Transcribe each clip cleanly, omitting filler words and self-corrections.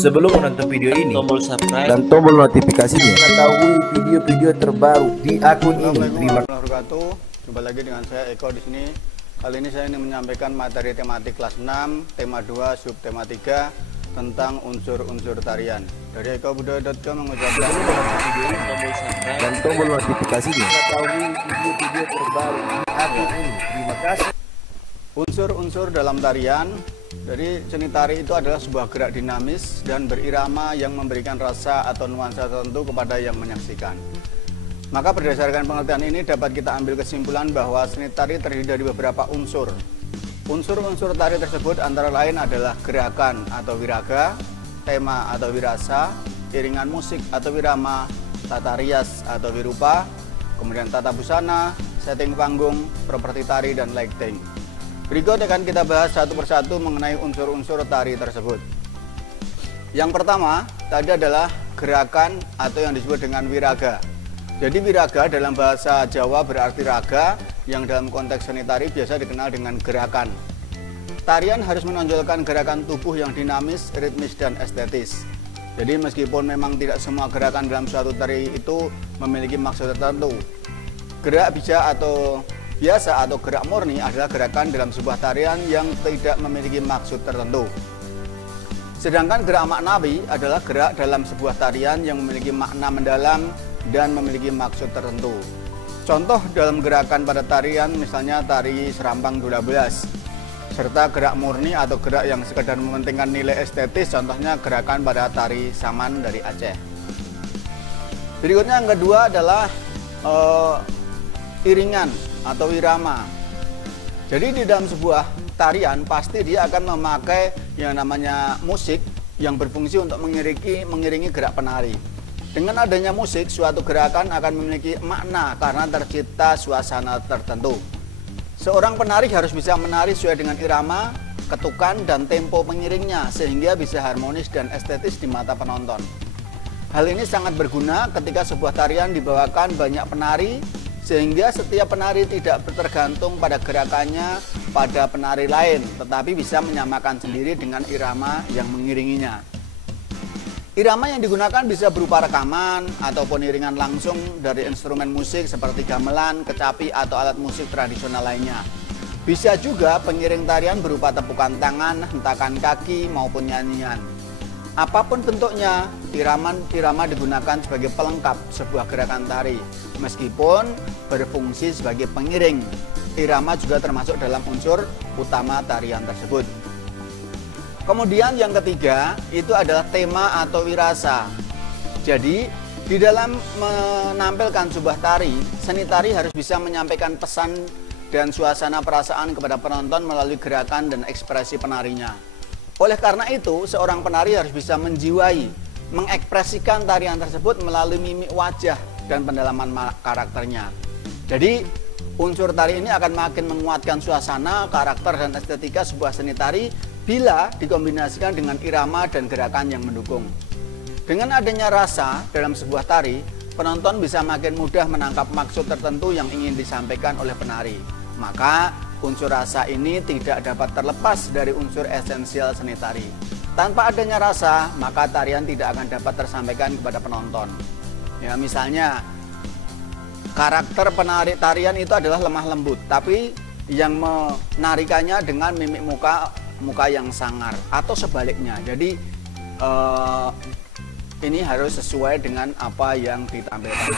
Sebelum menonton video ini, tombol subscribe dan tombol notifikasinya, mengetahui video-video terbaru di akun ini. Terima kasih. Wabarakatuh. Jumpa lagi dengan saya Eko di sini. Kali ini saya ingin menyampaikan materi tematik kelas 6, tema 2, subtema 3 tentang unsur-unsur tarian. Dari ekobudoyo.com mengucapkan tombol subscribe Dan tombol notifikasinya, mengetahui video-video terbaru di akun ini. Terima kasih. unsur-unsur dalam tarian. Jadi seni tari itu adalah sebuah gerak dinamis dan berirama yang memberikan rasa atau nuansa tertentu kepada yang menyaksikan. Maka berdasarkan pengertian ini dapat kita ambil kesimpulan bahwa seni tari terdiri dari beberapa unsur. Unsur-unsur tari tersebut antara lain adalah gerakan atau wiraga, tema atau wirasa, iringan musik atau wirama, tata rias atau wirupa, kemudian tata busana, setting panggung, properti tari, dan lighting. Berikut akan kita bahas satu persatu mengenai unsur-unsur tari tersebut. Yang pertama tadi adalah gerakan atau yang disebut dengan wiraga. Jadi wiraga dalam bahasa Jawa berarti raga, yang dalam konteks seni tari biasa dikenal dengan gerakan. Tarian harus menonjolkan gerakan tubuh yang dinamis, ritmis, dan estetis. Jadi meskipun memang tidak semua gerakan dalam suatu tari itu memiliki maksud tertentu, gerak biasa atau gerak murni adalah gerakan dalam sebuah tarian yang tidak memiliki maksud tertentu. Sedangkan gerak maknawi adalah gerak dalam sebuah tarian yang memiliki makna mendalam dan memiliki maksud tertentu. Contoh dalam gerakan pada tarian misalnya tari Serampang 12, serta gerak murni atau gerak yang sekedar mementingkan nilai estetis, contohnya gerakan pada tari Saman dari Aceh. Berikutnya yang kedua adalah iringan atau wirama. Jadi di dalam sebuah tarian pasti dia akan memakai yang namanya musik yang berfungsi untuk mengiringi gerak penari. Dengan adanya musik, suatu gerakan akan memiliki makna karena tercipta suasana tertentu. Seorang penari harus bisa menari sesuai dengan irama, ketukan, dan tempo pengiringnya sehingga bisa harmonis dan estetis di mata penonton. Hal ini sangat berguna ketika sebuah tarian dibawakan banyak penari, sehingga setiap penari tidak tergantung pada gerakannya pada penari lain, tetapi bisa menyamakan sendiri dengan irama yang mengiringinya. Irama yang digunakan bisa berupa rekaman ataupun iringan langsung dari instrumen musik seperti gamelan, kecapi, atau alat musik tradisional lainnya. Bisa juga pengiring tarian berupa tepukan tangan, hentakan kaki, maupun nyanyian. Apapun bentuknya, irama digunakan sebagai pelengkap sebuah gerakan tari. Meskipun berfungsi sebagai pengiring, irama juga termasuk dalam unsur utama tarian tersebut. Kemudian yang ketiga itu adalah tema atau wirasa. Jadi di dalam menampilkan sebuah tari, seni tari harus bisa menyampaikan pesan dan suasana perasaan kepada penonton melalui gerakan dan ekspresi penarinya. Oleh karena itu, seorang penari harus bisa menjiwai, mengekspresikan tarian tersebut melalui mimik wajah dan pendalaman karakternya. Jadi unsur tari ini akan makin menguatkan suasana, karakter, dan estetika sebuah seni tari bila dikombinasikan dengan irama dan gerakan yang mendukung. Dengan adanya rasa dalam sebuah tari, penonton bisa makin mudah menangkap maksud tertentu yang ingin disampaikan oleh penari. Maka unsur rasa ini tidak dapat terlepas dari unsur esensial seni tari. Tanpa adanya rasa, maka tarian tidak akan dapat tersampaikan kepada penonton. Ya, misalnya karakter penari tarian itu adalah lemah lembut, tapi yang menarikannya dengan mimik muka yang sangar atau sebaliknya. Jadi ini harus sesuai dengan apa yang ditampilkan.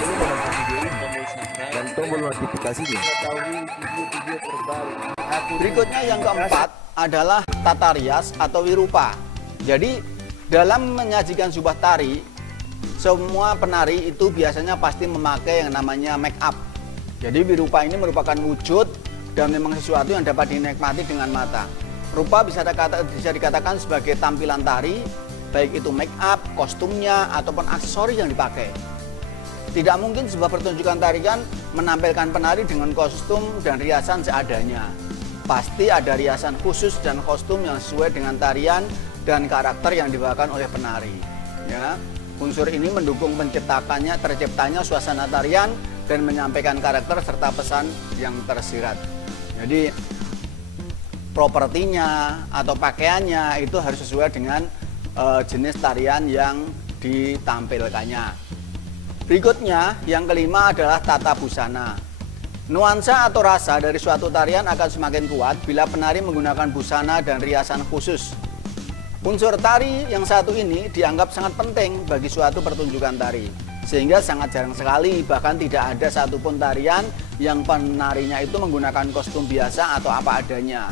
Dan tombol notifikasinya, mengetahui video-video terbaru di akun. Berikutnya yang keempat adalah tata rias atau wirupa. Jadi dalam menyajikan sebuah tari, semua penari itu biasanya pasti memakai yang namanya make up. Jadi wirupa ini merupakan wujud dan memang sesuatu yang dapat dinikmati dengan mata. Rupa bisa dikatakan sebagai tampilan tari, baik itu make up, kostumnya, ataupun aksesoris yang dipakai. Tidak mungkin sebuah pertunjukan tarian menampilkan penari dengan kostum dan riasan seadanya. Pasti ada riasan khusus dan kostum yang sesuai dengan tarian dan karakter yang dibawakan oleh penari. Ya, unsur ini mendukung terciptanya suasana tarian dan menyampaikan karakter serta pesan yang tersirat. Jadi propertinya atau pakaiannya itu harus sesuai dengan jenis tarian yang ditampilkannya. Berikutnya, yang kelima adalah tata busana. Nuansa atau rasa dari suatu tarian akan semakin kuat bila penari menggunakan busana dan riasan khusus. Unsur tari yang satu ini dianggap sangat penting bagi suatu pertunjukan tari, sehingga sangat jarang sekali, bahkan tidak ada satupun tarian yang penarinya itu menggunakan kostum biasa atau apa adanya,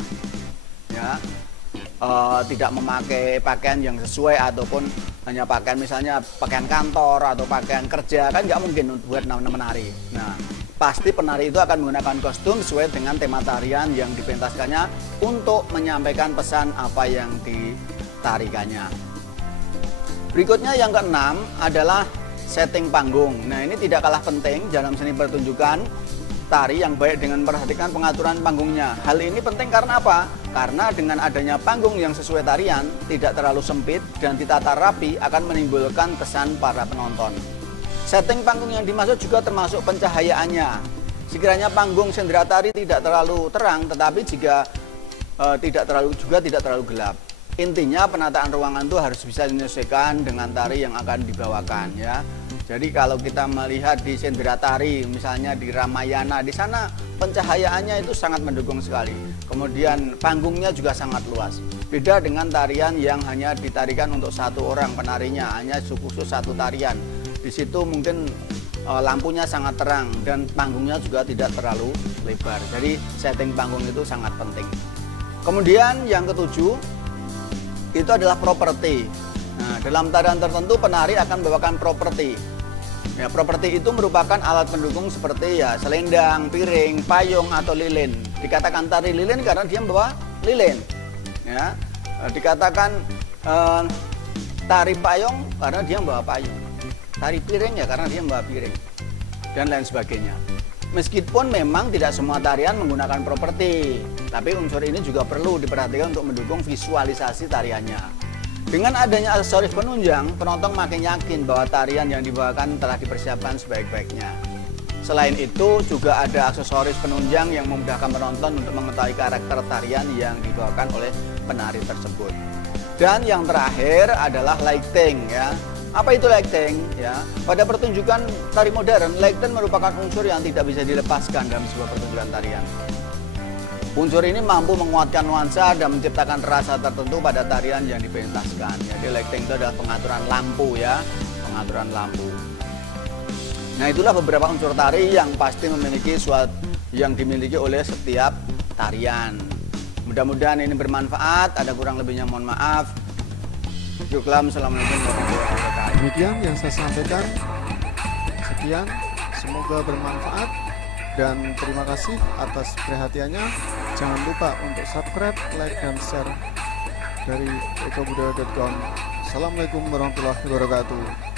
ya. Tidak memakai pakaian yang sesuai ataupun hanya pakaian misalnya pakaian kantor atau pakaian kerja, kan nggak mungkin buat menari. Nah, pasti penari itu akan menggunakan kostum sesuai dengan tema tarian yang dipentaskannya untuk menyampaikan pesan apa yang ditarikannya. Berikutnya yang keenam adalah setting panggung. Nah, ini tidak kalah penting dalam seni pertunjukan tari yang baik dengan memperhatikan pengaturan panggungnya. Hal ini penting karena apa? Karena dengan adanya panggung yang sesuai tarian, tidak terlalu sempit dan ditata rapi akan menimbulkan kesan para penonton. Setting panggung yang dimaksud juga termasuk pencahayaannya. Sekiranya panggung sendera tari tidak terlalu terang, tetapi jika tidak terlalu gelap. Intinya penataan ruangan itu harus bisa disesuaikan dengan tari yang akan dibawakan, ya. Jadi kalau kita melihat di sendera tari, misalnya di Ramayana, di sana pencahayaannya itu sangat mendukung sekali. Kemudian panggungnya juga sangat luas. Beda dengan tarian yang hanya ditarikan untuk satu orang penarinya, hanya khusus satu tarian. Di situ mungkin lampunya sangat terang dan panggungnya juga tidak terlalu lebar. Jadi setting panggung itu sangat penting. Kemudian yang ketujuh itu adalah properti. Nah, dalam tarian tertentu penari akan membawakan properti. Ya, properti itu merupakan alat pendukung seperti ya selendang, piring, payung atau lilin. Dikatakan tari lilin karena dia membawa lilin. Ya, dikatakan tari payung karena dia membawa payung. Tari piring ya karena dia membawa piring dan lain sebagainya. Meskipun memang tidak semua tarian menggunakan properti, tapi unsur ini juga perlu diperhatikan untuk mendukung visualisasi tariannya. Dengan adanya aksesoris penunjang, penonton makin yakin bahwa tarian yang dibawakan telah dipersiapkan sebaik-baiknya. Selain itu, juga ada aksesoris penunjang yang memudahkan penonton untuk mengetahui karakter tarian yang dibawakan oleh penari tersebut. Dan yang terakhir adalah lighting, ya. Apa itu lighting? Ya, pada pertunjukan tari modern, lighting merupakan unsur yang tidak bisa dilepaskan dalam sebuah pertunjukan tarian. Unsur ini mampu menguatkan nuansa dan menciptakan rasa tertentu pada tarian yang dipentaskan. Jadi lighting itu adalah pengaturan lampu, ya, pengaturan lampu. Nah, itulah beberapa unsur tari yang pasti memiliki yang dimiliki oleh setiap tarian. Mudah-mudahan ini bermanfaat. Ada kurang lebihnya mohon maaf. Assalamualaikum warahmatullahi wabarakatuh. Demikian yang saya sampaikan. Sekian, semoga bermanfaat dan terima kasih atas perhatiannya. Jangan lupa untuk subscribe, like, dan share dari ekobudaya.com. Assalamualaikum warahmatullahi wabarakatuh.